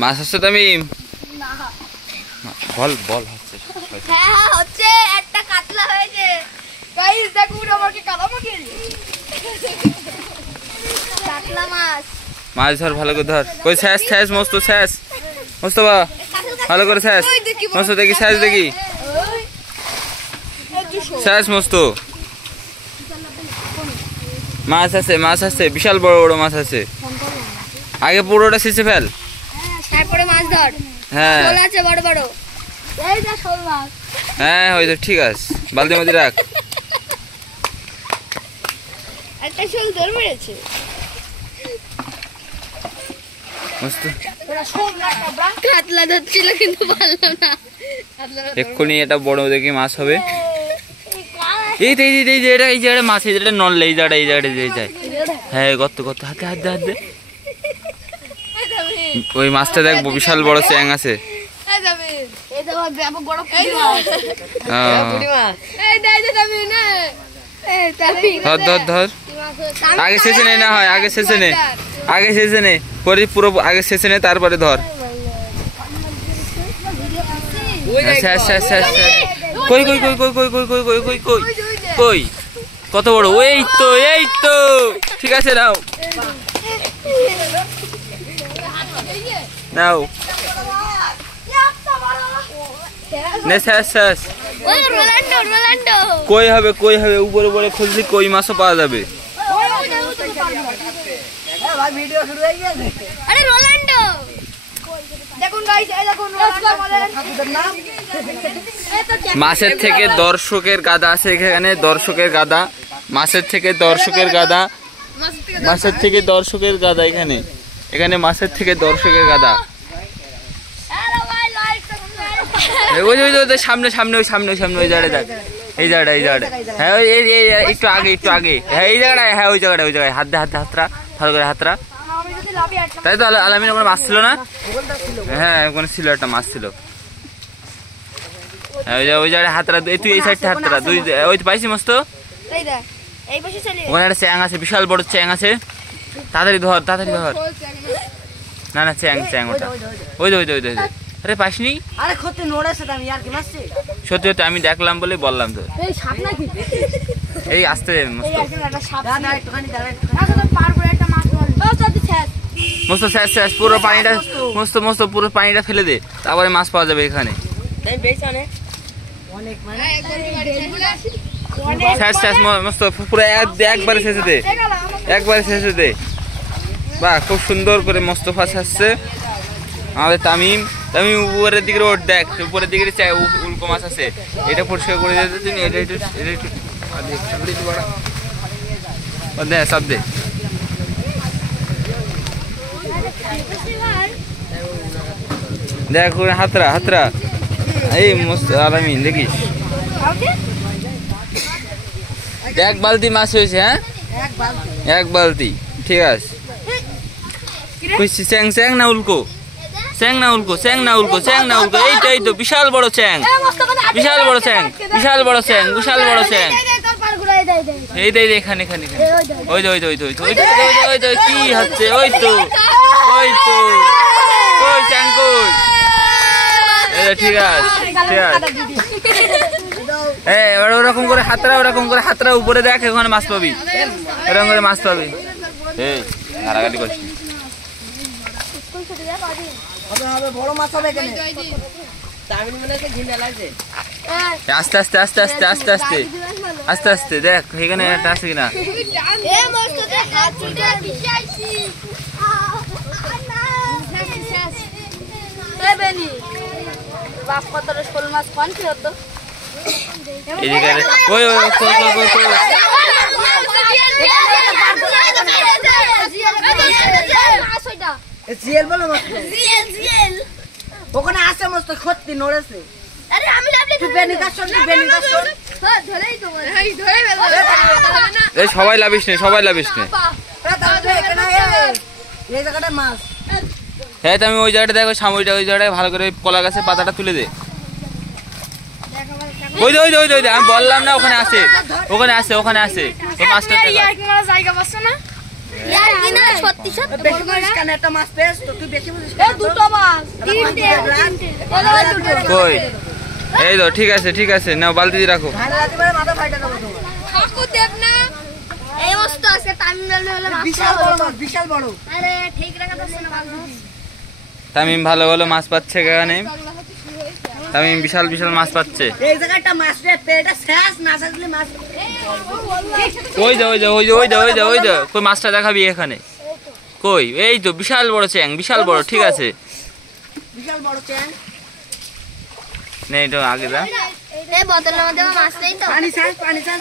মাছ হচ্ছে তামিম? বল বল হচ্ছে। হ্যাঁ হচ্ছে, একটা কাতলা হয়েছে। গাইস দেখুন আমাকে কালামাকে কাতলা মাছ। মাছ ধর, ভালো করে ধর। কই শেষ শেষ মস্ত শেষ মোস্তফা, ভালো করে শেষ মস্ত, দেখি শেষ, দেখি শেষ মস্ত। মাছ আছে, মাছ আছে, বিশাল বড় বড় মাছ আছে। আগে পুরোটা শেষে ফেল, তারপরে মাছ ধর। হ্যাঁ শোল আছে বড় বড়। এই যে শোল মাছ। হ্যাঁ হয়তো ঠিক আছে, বালতির মধ্যে রাখ। একটা শোল ধরে মেরেছে। মস্ত কাতলা ধরছিল কিন্তু পারলাম না। এক্ষুনি এটা বড় দেখি মাছ হবে। এই তো এই যে এটা, এই জায়গাটা মাছ, এই জায়গাটা নড়লে, এই জায়গাটা, এই জায়গাটা যে যায়। হ্যাঁ গর্ত গর্ত, হাতে হাতে হাতে। ওই মাছটা দেখ, বিশাল বড় চ্যাং আছে। ধর ধর ধর, আগে শেষে নে, না হয় আগে শেষে নে, আগে শেষে নে, পরে পুরো আগে শেষে নে, তারপরে ধর। কই কই কই কই কই কই কই কই কই কই কই, কত বড়? এই তো, এই তো, ঠিক আছে, নাও নাও, নে শেষ শেষ। কই হবে, কই হবে, উপরে উপরে খুঁজলি কই মাছও পাওয়া যাবে। মাছের থেকে দর্শকের গাদা আছে এখানে, দর্শকের গাদা, মাছের থেকে দর্শকের গাদা, মাছের থেকে দর্শকের গাদা এখানে, এখানে মাছের থেকে দর্শকের গাদা। ওই ওই সামনে সামনে, ওই সামনে, ওই সামনে, ওই জায়গায় দেখ, এই জায়গাটা, এই জায়গাটা, হ্যাঁ ওই একটু আগে, একটু আগে, হ্যাঁ এই জায়গাটায়, হ্যাঁ ওই জায়গাটা, ওই জায়গায় হাত দে, হাত দে, হাতরা ভালো করে হাতরা। তাই তো আলামিন ওখানে মাছ ছিল না? হ্যাঁ ওখানে ছিল, একটা মাছ ছিল। হ্যাঁ ওই জায়গায় হাতরা, তুই এই সাইডটা হাতরা, দুই ওই পাইছি মস্ত। ওখানে একটা চ্যাং আছে, বিশাল বড় চ্যাং আছে, তাড়াতাড়ি ধর, তাড়াতাড়ি ধর। না না চ্যাং, চ্যাং ওটা, ওই ওই ওই ওই। আরে পাসনি? আরে খতে নড়াছে আমি আর কি মারছি। সত্যি সত্যি আমি দেখলাম বলে বললাম তো। এই সাপ নাকি? এই আসতে মস্ত, একটা সাপ না, একটুখানি দাঁড়া, পার করে একটা মাছ ধর। ও চল শেষ। মস্ত শেষ শেষ, পুরো পানিটা মস্ত মস্ত, পুরো পানিটা ফেলে দে, তারপরে মাছ পাওয়া যাবে এখানে। তাই বেশ অনেক অনেক মানে শেষ শেষ মস্ত, পুরো একবারে শেষে দে, একবারে শেষে দে। বাহ খুব সুন্দর করে মোস্তফা শেষছে আমাদের তামিম। তামিম উপরের দিকে রোড দেখ, উপরের দিকে উল্কো মাছ আছে, এটা পরিষ্কার করে দিতে তুমি, এটা একটু দে, সব দে। দেখ হাতরা হাতরা, এই আলামিন দেখিস, এক বালতি মাছ হয়েছে। হ্যাঁ এক বালতি, ঠিক আছে। চ্যাং চ্যাং না উল্কো, চ্যাং না উল্কো, চ্যাং না উল্কো, চ্যাং না উল্কো, এইটা এই তো বিশাল বড় চ্যাং, বিশাল বড় চ্যাং, বিশাল বড় চ্যাং, বিশাল বড় চ্যাং। এই দে এখানে, এখানে ওই তো, ওই তো, ওই তো, ওই তো, ওই তো, কি হচ্ছে? ওই তো, ওই তো, কই চ্যাং কই? ঠিক আছে, ঠিক আছে। এবার ওরকম করে হাতরা, ওরকম করে হাতরা উপরে দেখ, ওখানে মাছ পাবি, ওরকম করে মাছ পাবি। এই হারাগাড়ি করছিস, বড় মাছ হবে এখানে। আস্তে আস্তে আস্তে আস্তে আস্তে আস্তে আস্তে আস্তে দেখ এখানে একটা আছে কিনা। ওই ওই জিএল বলো মাছ, ওখানে আছে মস্ত সত্যি নড়েছে। আরে আমি লাভলি বেনিকাশন, বেনিকাশন ধরেই তো বলে, এই ধরে ফেলবে। এই সবাই লাভিস নে, সবাই লাভিস নে। এই জায়গাটা মাছ। হ্যাঁ তুমি ওই জায়গাটা দেখো, সাময়িকটা ওই জায়গাটায় ভালো করে কলা গাছের পাতাটা তুলে দে। ওই ওই ওই ওই আমি বললাম না, ওখানে আছে, ওখানে আছে, ওখানে আছে। মাছটা জায়গা পাচ্ছ না? ইয়ার কি না সত্যি সত্যি বেশি বুঝিস কেন? একটা মাছ পেয়েছ তো তুই বেশি বুঝিস এ কেন? দুটো মাছ তিনটে কই এই তো ঠিক আছে ঠিক আছে নাও বালতি দিয়ে রাখো ধান রাতে বেলা মাথা ফাইটা দেবো তোমার। ঠাকুর দেব না এই মস্ত আছে তামিলনাড়ু হলে মাছ বিশাল বড় মাছ, বিশাল বড়। আরে ঠিক রাখা যাচ্ছে না মাছ তামিম ভালো ভালো মাছ পাচ্ছে এখানে তামিম বিশাল বিশাল মাছ পাচ্ছে এই জায়গায় একটা মাছ রে, পেটে শেষ না থাকলে মাছ। ওই যা ওই যা ওই যা ওই যা ওই যা ওই যা কই মাছটা দেখাবি এখানে কই এই তো বিশাল বড় চ্যাং বিশাল বড় ঠিক আছে বিশাল বড় চ্যাং। নে এটা আগে দা এই বোতলের মধ্যে মাছ নেই তো পানি শেষ, পানি শেষ।